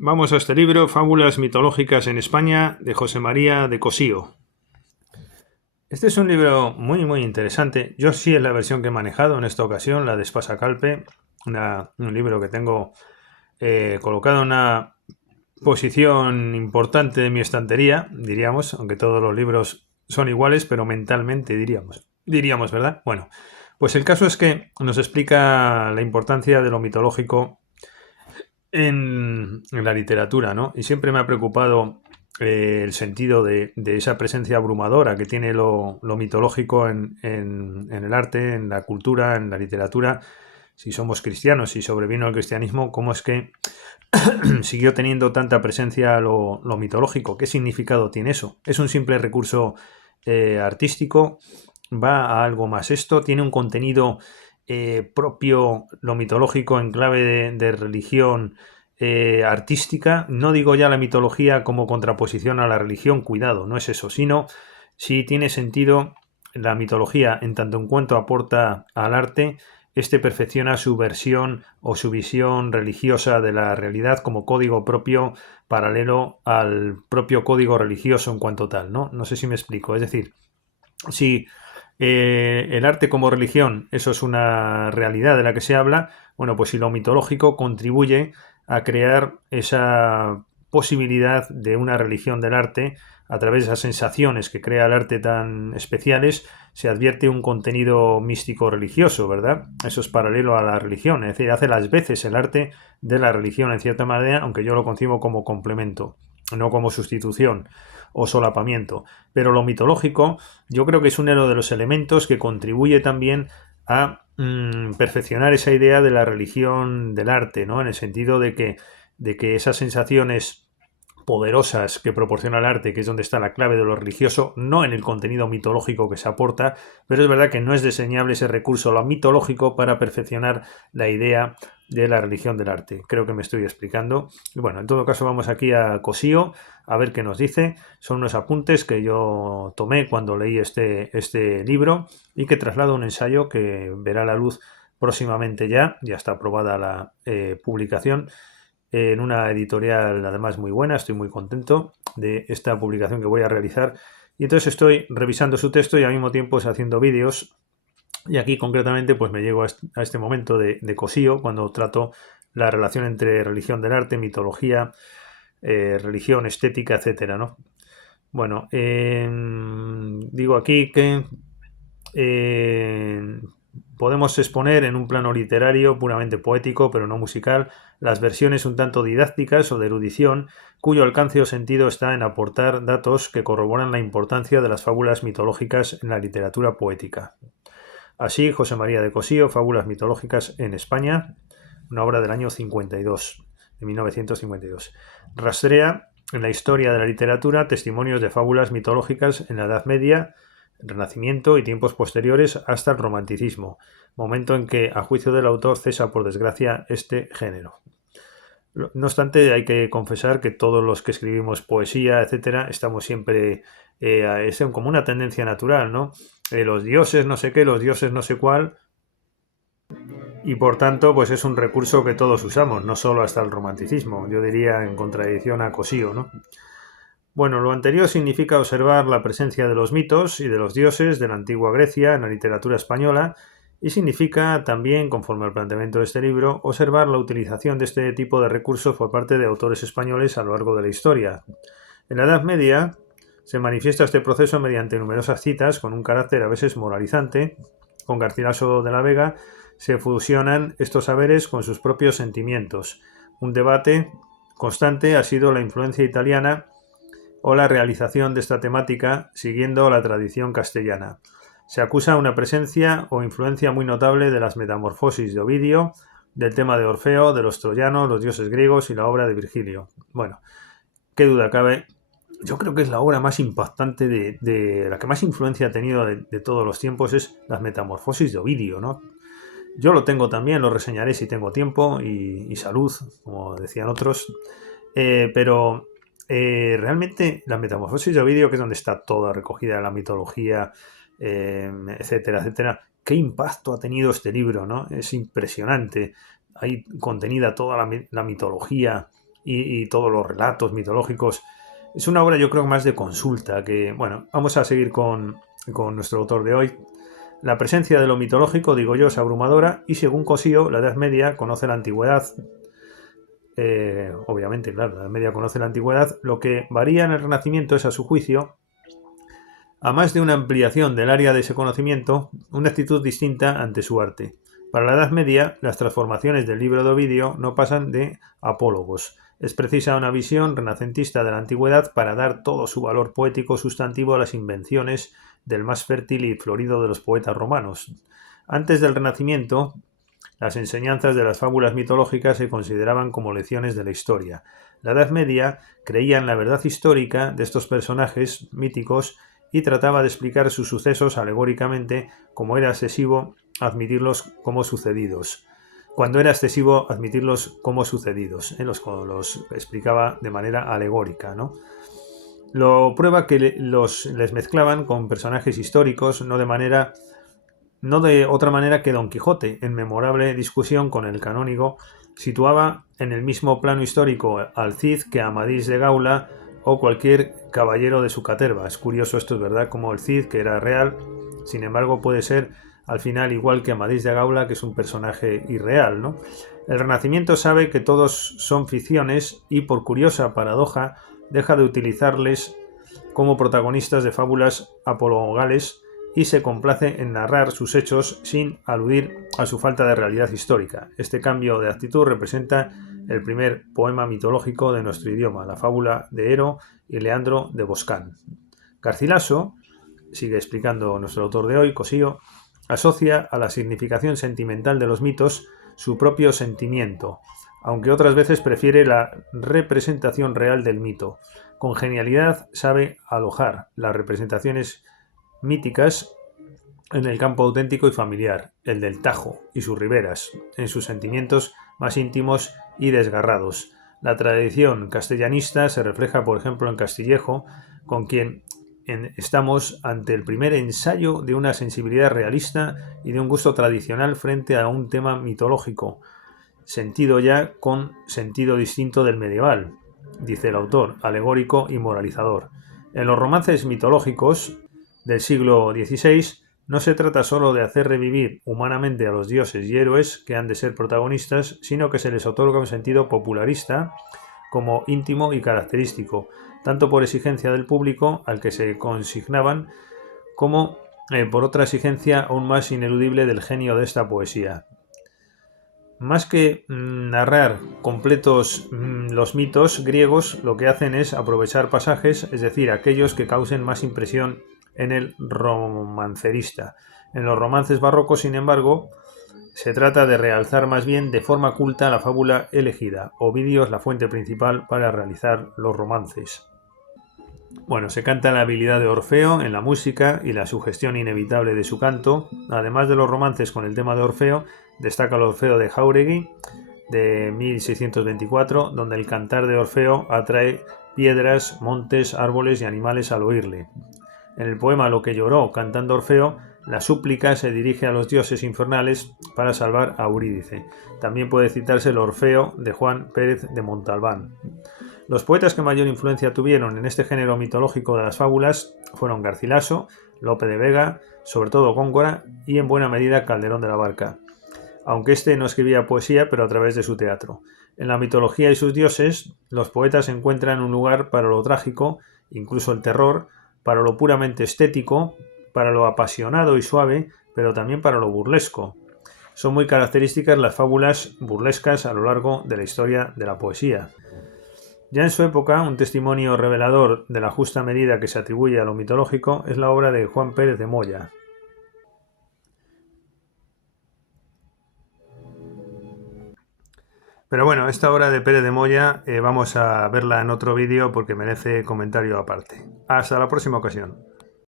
Vamos a este libro, Fábulas mitológicas en España, de José María de Cosío. Este es un libro muy interesante. Yo sí es la versión que he manejado en esta ocasión, la de Espasa Calpe, un libro que tengo colocado en una posición importante de mi estantería, diríamos, aunque todos los libros son iguales, pero mentalmente diríamos, ¿verdad? Bueno, pues el caso es que nos explica la importancia de lo mitológico en la literatura, ¿no? Y siempre me ha preocupado el sentido de esa presencia abrumadora que tiene lo mitológico en el arte, en la cultura, en la literatura. Si somos cristianos, si sobrevino el cristianismo, ¿cómo es que siguió teniendo tanta presencia lo mitológico? ¿Qué significado tiene eso? ¿Es un simple recurso artístico? ¿Va a algo más esto? ¿Tiene un contenido propio, lo mitológico, en clave de religión artística? No digo ya la mitología como contraposición a la religión, cuidado, no es eso, sino si tiene sentido la mitología en tanto en cuanto aporta al arte. Este perfecciona su versión o su visión religiosa de la realidad como código propio paralelo al propio código religioso en cuanto tal, ¿no? No sé si me explico. Es decir, si el arte como religión, eso es una realidad de la que se habla, bueno, pues si lo mitológico contribuye a crear esa posibilidad de una religión del arte a través de esas sensaciones que crea el arte tan especiales, se advierte un contenido místico religioso, ¿verdad? Eso es paralelo a la religión, es decir, hace las veces el arte de la religión en cierta manera, aunque yo lo concibo como complemento, no como sustitución o solapamiento. Pero lo mitológico yo creo que es uno de los elementos que contribuye también a perfeccionar esa idea de la religión del arte, ¿no? En el sentido de que esas sensaciones poderosas que proporciona el arte, que es donde está la clave de lo religioso, no en el contenido mitológico que se aporta, pero es verdad que no es diseñable ese recurso, lo mitológico, para perfeccionar la idea de la religión del arte. Creo que me estoy explicando. Y bueno, en todo caso vamos aquí a Cosío a ver qué nos dice. Son unos apuntes que yo tomé cuando leí este libro y que traslado a un ensayo que verá la luz próximamente ya está aprobada la publicación en una editorial además muy buena, estoy muy contento de esta publicación que voy a realizar y entonces estoy revisando su texto y al mismo tiempo haciendo vídeos y aquí concretamente pues me llego a este momento de Cosío cuando trato la relación entre religión del arte, mitología, religión, estética, etcétera, ¿no? Bueno, digo aquí que eh, podemos exponer en un plano literario puramente poético, pero no musical, las versiones un tanto didácticas o de erudición, cuyo alcance o sentido está en aportar datos que corroboran la importancia de las fábulas mitológicas en la literatura poética. Así, José María de Cosío, Fábulas mitológicas en España, una obra del año 52, de 1952. Rastrea en la historia de la literatura testimonios de fábulas mitológicas en la Edad Media, Renacimiento y tiempos posteriores hasta el Romanticismo, momento en que, a juicio del autor, cesa por desgracia este género. No obstante, hay que confesar que todos los que escribimos poesía, etcétera, estamos siempre es como una tendencia natural, ¿no? Los dioses no sé qué, los dioses no sé cuál, y por tanto, pues es un recurso que todos usamos, no solo hasta el romanticismo, yo diría en contradicción a Cosío, ¿no? Bueno, lo anterior significa observar la presencia de los mitos y de los dioses de la antigua Grecia en la literatura española y significa también, conforme al planteamiento de este libro, observar la utilización de este tipo de recursos por parte de autores españoles a lo largo de la historia. En la Edad Media se manifiesta este proceso mediante numerosas citas con un carácter a veces moralizante. Con Garcilaso de la Vega se fusionan estos saberes con sus propios sentimientos. Un debate constante ha sido la influencia italiana o la realización de esta temática siguiendo la tradición castellana. Se acusa una presencia o influencia muy notable de las metamorfosis de Ovidio, del tema de Orfeo, de los troyanos, los dioses griegos y la obra de Virgilio. Bueno, qué duda cabe. Yo creo que es la obra más impactante de la que más influencia ha tenido de todos los tiempos es las metamorfosis de Ovidio, ¿no? Yo lo tengo también, lo reseñaré si tengo tiempo y salud, como decían otros. Pero realmente la metamorfosis de Ovidio, que es donde está toda recogida la mitología, etcétera, etcétera, qué impacto ha tenido este libro, ¿no? Es impresionante. Hay contenida toda la mitología y todos los relatos mitológicos. Es una obra, yo creo, más de consulta, que, bueno, vamos a seguir con nuestro autor de hoy. La presencia de lo mitológico, digo yo, es abrumadora, y según Cosío, la Edad Media conoce la antigüedad. Obviamente, claro, la Edad Media conoce la antigüedad. Lo que varía en el Renacimiento es, a su juicio, a más de una ampliación del área de ese conocimiento, una actitud distinta ante su arte. Para la Edad Media, las transformaciones del libro de Ovidio no pasan de apólogos. Es precisa una visión renacentista de la antigüedad para dar todo su valor poético sustantivo a las invenciones del más fértil y florido de los poetas romanos. Antes del Renacimiento, las enseñanzas de las fábulas mitológicas se consideraban como lecciones de la historia. La Edad Media creía en la verdad histórica de estos personajes míticos y trataba de explicar sus sucesos alegóricamente, como era excesivo admitirlos como sucedidos. Cuando era excesivo admitirlos como sucedidos, los explicaba de manera alegórica, ¿no? Lo prueba que les mezclaban con personajes históricos, no de otra manera que Don Quijote, en memorable discusión con el canónigo, situaba en el mismo plano histórico al Cid que a Amadís de Gaula o cualquier caballero de su caterva. Es curioso esto, es verdad, como el Cid, que era real, sin embargo puede ser al final igual que Amadís de Gaula, que es un personaje irreal, ¿no? El Renacimiento sabe que todos son ficciones y, por curiosa paradoja, deja de utilizarles como protagonistas de fábulas apologales y se complace en narrar sus hechos sin aludir a su falta de realidad histórica. Este cambio de actitud representa el primer poema mitológico de nuestro idioma, la fábula de Ero y Leandro de Boscán. Garcilaso, sigue explicando nuestro autor de hoy, Cosío, asocia a la significación sentimental de los mitos su propio sentimiento, aunque otras veces prefiere la representación real del mito. Con genialidad sabe alojar las representaciones míticas en el campo auténtico y familiar, el del Tajo y sus riberas, en sus sentimientos más íntimos y desgarrados. La tradición castellanista se refleja, por ejemplo, en Castillejo, con quien estamos ante el primer ensayo de una sensibilidad realista y de un gusto tradicional frente a un tema mitológico, sentido ya con sentido distinto del medieval, dice el autor, alegórico y moralizador. En los romances mitológicos del siglo XVI no se trata solo de hacer revivir humanamente a los dioses y héroes que han de ser protagonistas, sino que se les otorga un sentido popularista como íntimo y característico, tanto por exigencia del público al que se consignaban, como por otra exigencia aún más ineludible del genio de esta poesía. Más que narrar completos los mitos griegos, lo que hacen es aprovechar pasajes, es decir, aquellos que causen más impresión en el romancerista. En los romances barrocos, sin embargo, se trata de realzar más bien de forma culta la fábula elegida. Ovidio es la fuente principal para realizar los romances. Bueno, se canta la habilidad de Orfeo en la música y la sugestión inevitable de su canto. Además de los romances con el tema de Orfeo, destaca el Orfeo de Jáuregui, de 1624, donde el cantar de Orfeo atrae piedras, montes, árboles y animales al oírle. En el poema Lo que lloró cantando Orfeo, la súplica se dirige a los dioses infernales para salvar a Eurídice. También puede citarse el Orfeo de Juan Pérez de Montalbán. Los poetas que mayor influencia tuvieron en este género mitológico de las fábulas fueron Garcilaso, Lope de Vega, sobre todo Góngora y en buena medida Calderón de la Barca, aunque este no escribía poesía, pero a través de su teatro. En la mitología y sus dioses, los poetas encuentran un lugar para lo trágico, incluso el terror, para lo puramente estético, para lo apasionado y suave, pero también para lo burlesco. Son muy características las fábulas burlescas a lo largo de la historia de la poesía. Ya en su época, un testimonio revelador de la justa medida que se atribuye a lo mitológico es la obra de Juan Pérez de Moya. Pero bueno, esta obra de Pérez de Moya vamos a verla en otro vídeo porque merece comentario aparte. Hasta la próxima ocasión.